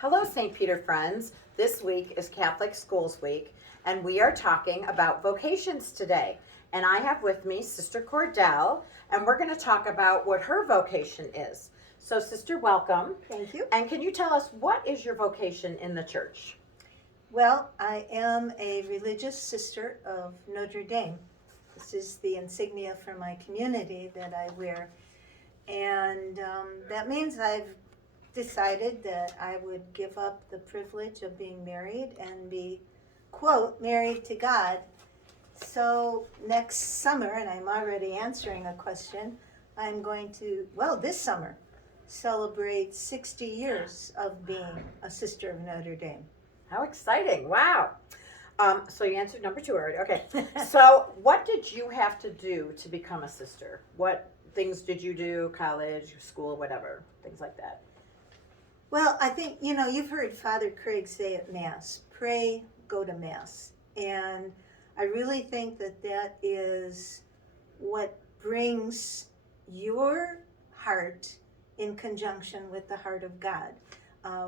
Hello, St. Peter friends. This week is Catholic Schools Week, and we are talking about vocations today. And I have with me Sister Cordell, and we're going to talk about what her vocation is. So, Sister, welcome. Thank you. And can you tell us what is your vocation in the church? Well, I am a religious sister of Notre Dame. This is the insignia for my community that I wear. And that means I've decided that I would give up the privilege of being married and be, quote, married to God. So next summer, and I'm already answering a question, I'm going to, this summer, celebrate 60 years of being a sister of Notre Dame. How exciting. Wow. So you answered number 2 already. Okay. So what did you have to do to become a sister? What things did you do, college, school, whatever, things like that? Well, I think, you've heard Father Craig say at Mass, pray, go to Mass. And I really think that that is what brings your heart in conjunction with the heart of God.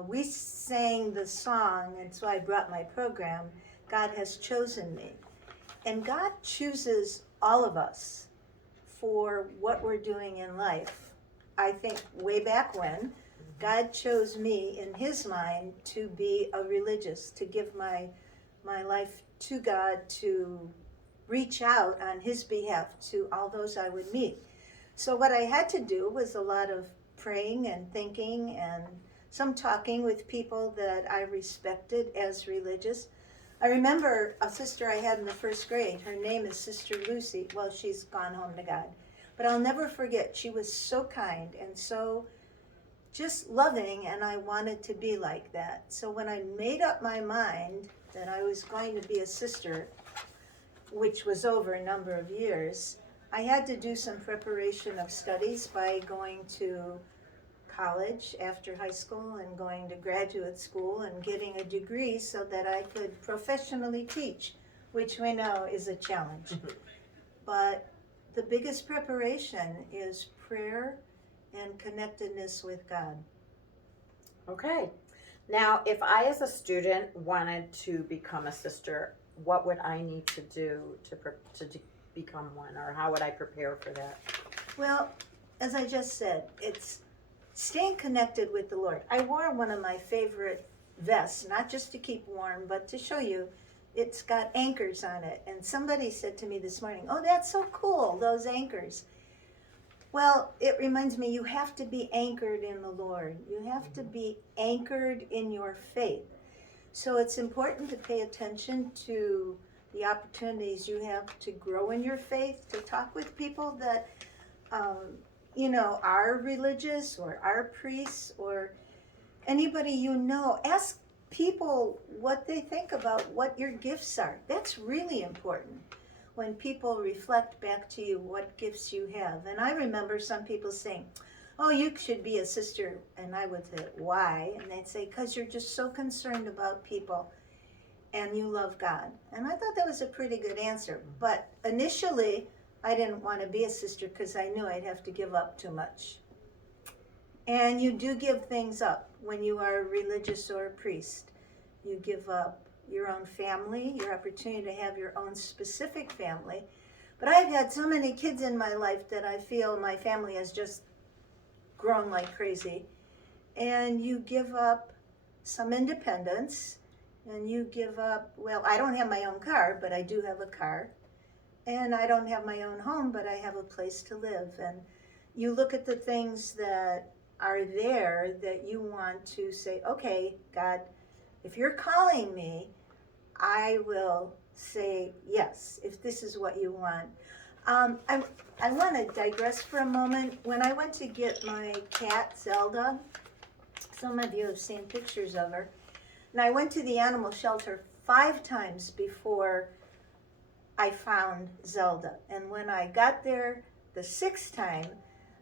We sang the song, and so I brought my program, God Has Chosen Me. And God chooses all of us for what we're doing in life. I think way back when, God chose me in his mind to be a religious, to give my life to God, to reach out on his behalf to all those I would meet. So what I had to do was a lot of praying and thinking and some talking with people that I respected as religious. I remember a sister I had in the first grade. Her name is Sister Lucy. Well, she's gone home to God. But I'll never forget, she was so kind and so just loving, and I wanted to be like that. So when I made up my mind that I was going to be a sister, which was over a number of years, I had to do some preparation of studies by going to college after high school and going to graduate school and getting a degree so that I could professionally teach, which we know is a challenge. But the biggest preparation is prayer and connectedness with God. Okay. Now, if I as a student wanted to become a sister, what would I need to do to become one, or how would I prepare for that? Well, as I just said, it's staying connected with the Lord. I wore one of my favorite vests, not just to keep warm, but to show you it's got anchors on it. And somebody said to me this morning, oh, that's so cool, those anchors. Well, it reminds me you have to be anchored in the Lord. You have to be anchored in your faith. So it's important to pay attention to the opportunities you have to grow in your faith, to talk with people that, are religious or are priests or anybody you know. Ask people what they think about what your gifts are. That's really important. When people reflect back to you what gifts you have. And I remember some people saying, oh, you should be a sister. And I would say, why? And they'd say, because you're just so concerned about people and you love God. And I thought that was a pretty good answer. But initially, I didn't want to be a sister because I knew I'd have to give up too much. And you do give things up when you are religious or a priest. You give up your own family, your opportunity to have your own specific family. But I've had so many kids in my life that I feel my family has just grown like crazy. And you give up some independence, and you give up, well, I don't have my own car, but I do have a car. And I don't have my own home, but I have a place to live. And you look at the things that are there that you want to say, okay, God, if you're calling me, I will say yes, if this is what you want. I want to digress for a moment. When I went to get my cat, Zelda, some of you have seen pictures of her, and I went to the animal shelter 5 times before I found Zelda. And when I got there the 6th time,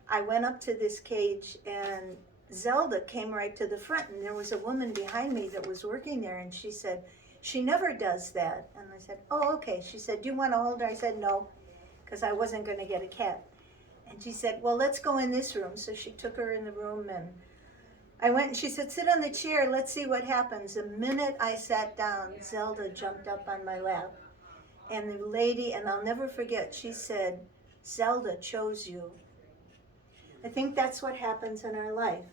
I went up to this cage and Zelda came right to the front, and there was a woman behind me that was working there, and she said, she never does that. And I said, oh, okay. She said, do you want to hold her? I said, no, because I wasn't going to get a cat. And she said, well, let's go in this room. So she took her in the room, and I went and she said, sit on the chair, let's see what happens. The minute I sat down, Zelda jumped up on my lap. And the lady, and I'll never forget, she said, Zelda chose you. I think that's what happens in our life.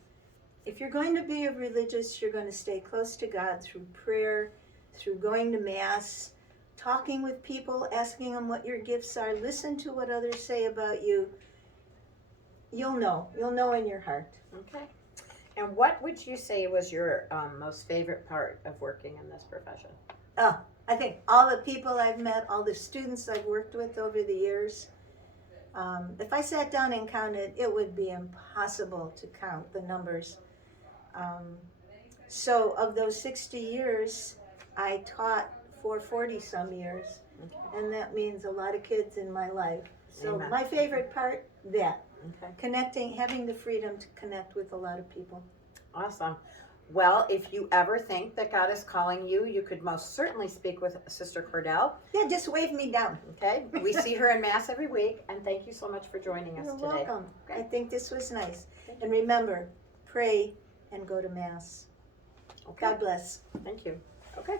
If you're going to be a religious, you're going to stay close to God through prayer, through going to Mass, talking with people, asking them what your gifts are, listen to what others say about you. You'll know in your heart. Okay. And what would you say was your most favorite part of working in this profession? Oh, I think all the people I've met, all the students I've worked with over the years, if I sat down and counted, it would be impossible to count the numbers. So of those 60 years, I taught for 40 some years, and that means a lot of kids in my life. So Amen. my favorite part, that. Okay. Connecting, having the freedom to connect with a lot of people. Awesome. Well, if you ever think that God is calling you, you could most certainly speak with Sister Cordell. Yeah, just wave me down. Okay. We see her in Mass every week, and thank you so much for joining us You're today. welcome. Okay. I think this was nice. And remember, pray and go to Mass. Okay. God bless. Thank you. Okay.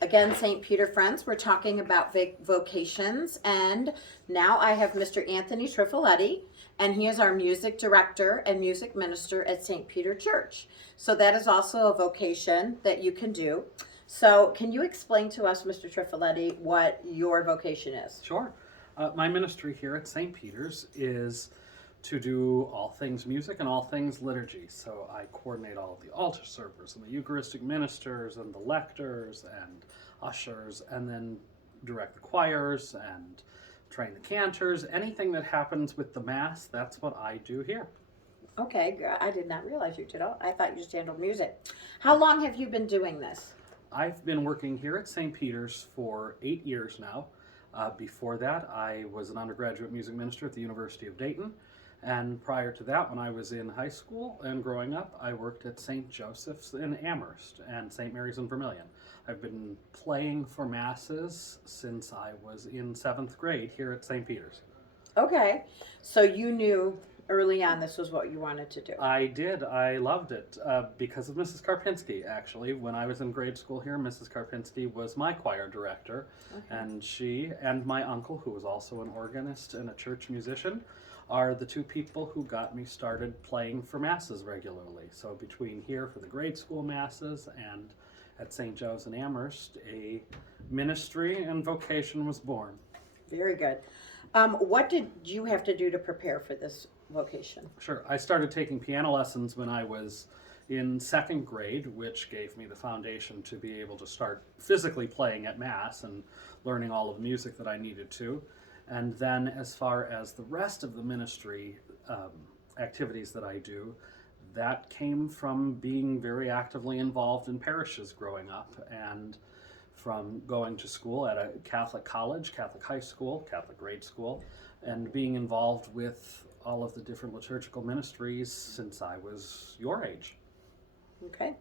Again, St. Peter friends, we're talking about vocations, and now I have Mr. Anthony Trifiletti, and he is our music director and music minister at St. Peter Church. So that is also a vocation that you can do. So can you explain to us, Mr. Trifiletti, what your vocation is? Sure. My ministry here at St. Peter's is to do all things music and all things liturgy. So I coordinate all of the altar servers and the Eucharistic ministers and the lectors and ushers, and then direct the choirs and train the cantors. Anything that happens with the Mass, that's what I do here. Okay, I did not realize you did all. I thought you just handled music. How long have you been doing this? I've been working here at St. Peter's for 8 years now. Before that, I was an undergraduate music minister at the University of Dayton. And prior to that, when I was in high school and growing up, I worked at St. Joseph's in Amherst and St. Mary's in Vermilion. I've been playing for Masses since I was in 7th grade here at St. Peter's. Okay, so you knew early on this was what you wanted to do. I did. I loved it because of Mrs. Karpinski, actually. When I was in grade school here, Mrs. Karpinski was my choir director. Okay. And she and my uncle, who was also an organist and a church musician, are the two people who got me started playing for Masses regularly. So between here for the grade school Masses and at St. Joe's in Amherst, a ministry and vocation was born. Very good. What did you have to do to prepare for this vocation? Sure. I started taking piano lessons when I was in 2nd grade, which gave me the foundation to be able to start physically playing at Mass and learning all of the music that I needed to. And then as far as the rest of the ministry activities that I do, that came from being very actively involved in parishes growing up, and from going to school at a Catholic college, Catholic high school, Catholic grade school, and being involved with all of the different liturgical ministries since I was your age. Okay.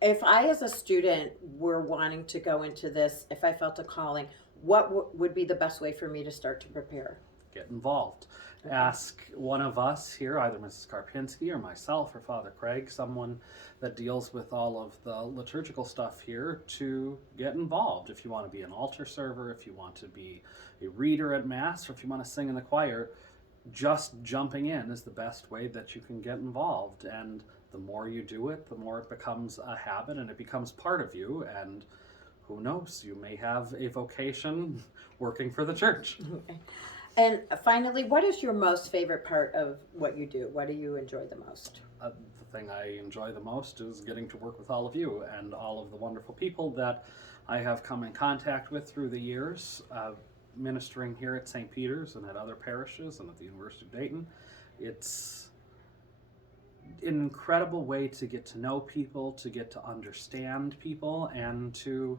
If I, as a student, were wanting to go into this, if I felt a calling, what would be the best way for me to start to prepare? Get involved. Okay. Ask one of us here, either Mrs. Karpinski or myself or Father Craig, someone that deals with all of the liturgical stuff here, to get involved. If you want to be an altar server, if you want to be a reader at Mass, or if you want to sing in the choir, just jumping in is the best way that you can get involved. And the more you do it, the more it becomes a habit and it becomes part of you. And who knows, you may have a vocation working for the church. Okay. And finally, what is your most favorite part of what you do? What do you enjoy the most? The thing I enjoy the most is getting to work with all of you and all of the wonderful people that I have come in contact with through the years, ministering here at St. Peter's and at other parishes and at the University of Dayton. It's an incredible way to get to know people, to get to understand people, and to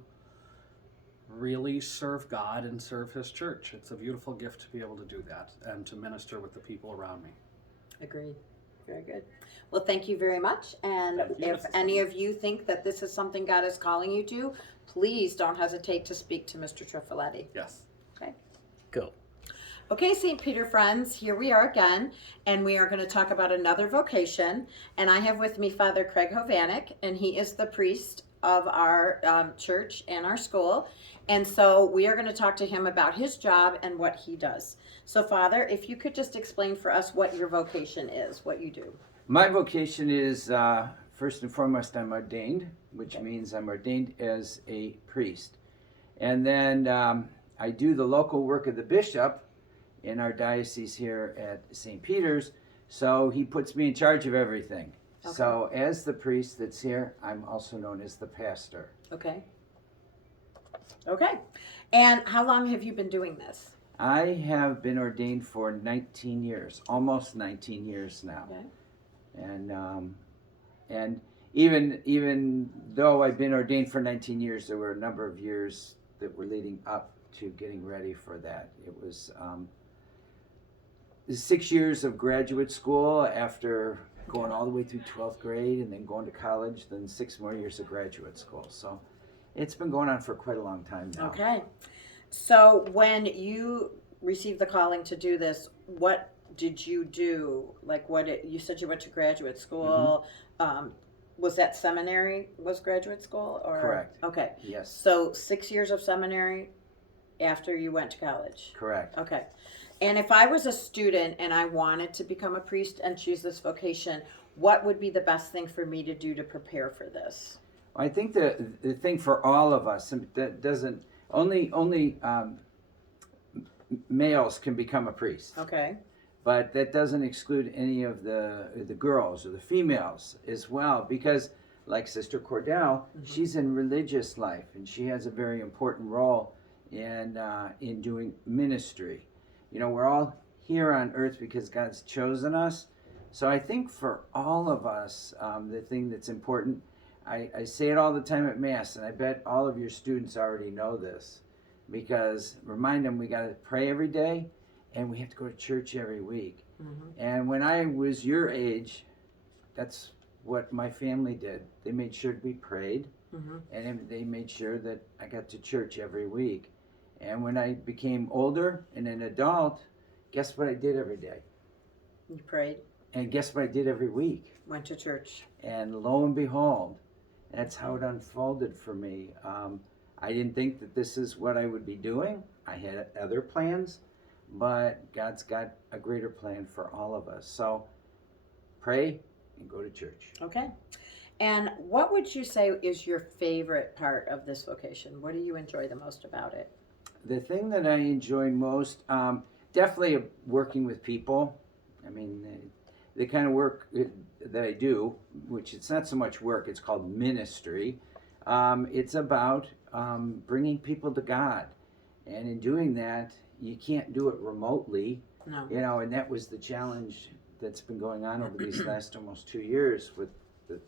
really serve God and serve His church. It's a beautiful gift to be able to do that and to minister with the people around me. Agreed. Very good. Well, thank you very much. And if any of you think that this is something God is calling you to, please don't hesitate to speak to Mr. Trifiletti. Yes. Okay. Go. Okay, St. Peter friends, here we are again, and we are going to talk about another vocation. And I have with me Father Craig Hovanek, and he is the priest of our church and our school. And so we are going to talk to him about his job and what he does. So, Father, if you could just explain for us what your vocation is, what you do. My vocation is, first and foremost, I'm ordained, which Okay. means I'm ordained as a priest. And then I do the local work of the bishop in our diocese here at St. Peter's, so he puts me in charge of everything. Okay. So as the priest that's here, I'm also known as the pastor. Okay. Okay. And how long have you been doing this? I have been ordained for 19 years, almost 19 years now. Okay. And even though I've been ordained for 19 years, there were a number of years that were leading up to getting ready for that. It was 6 years of graduate school after going all the way through 12th grade and then going to college, then 6 more years of graduate school. So it's been going on for quite a long time now. Okay. So when you received the calling to do this, what did you do? Like you said you went to graduate school. Was that seminary, was graduate school? Or? Correct. Okay. Yes. So 6 years of seminary after you went to college. Correct. Okay. And if I was a student and I wanted to become a priest and choose this vocation, what would be the best thing for me to do to prepare for this? I think the thing for all of us that doesn't only males can become a priest, Okay. but that doesn't exclude any of the girls or the females as well, because like Sister Cordell, she's in religious life and she has a very important role in doing ministry. You know, we're all here on earth because God's chosen us. So I think for all of us, the thing that's important, I say it all the time at Mass, and I bet all of your students already know this, because remind them we got to pray every day and we have to go to church every week. And when I was your age, that's what my family did. They made sure we prayed, and they made sure that I got to church every week. And when I became older and an adult, guess what I did every day? You prayed, And guess what I did every week? went to church. And lo and behold, that's how it unfolded for me. I didn't think that this is what I would be doing. I had other plans, but God's got a greater plan for all of us. So pray and go to church. Okay. And what would you say is your favorite part of this vocation? What do you enjoy the most about it? The thing that I enjoy most, definitely working with people. I mean, the kind of work that I do, which it's not so much work, it's called ministry. It's about bringing people to God. And in doing that, you can't do it remotely. No. You know, and that was the challenge that's been going on over these last almost 2 years with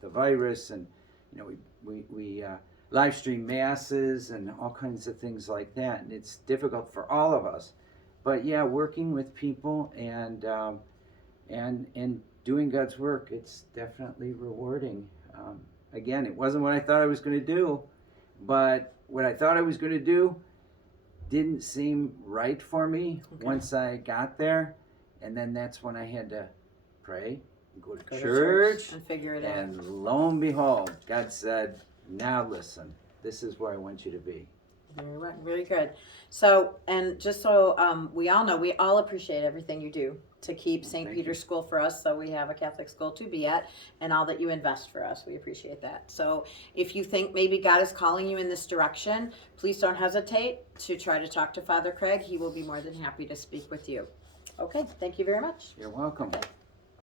the virus. And, you know, we live stream masses and all kinds of things like that. And it's difficult for all of us. But yeah, working with people and doing God's work, it's definitely rewarding. Again, it wasn't what I thought I was going to do, but what I thought I was going to do didn't seem right for me once I got there. And then that's when I had to pray, go to church, and figure it out. and lo and behold, God said, now listen, this is where I want you to be. Very good. So, and just so we all know, we all appreciate everything you do to keep St. Thank Peter's you. School for us, so we have a Catholic school to be at, and all that you invest for us. We appreciate that. So if you think maybe God is calling you in this direction, please don't hesitate to try to talk to Father Craig. He will be more than happy to speak with you. Okay, thank you very much. You're welcome. Okay.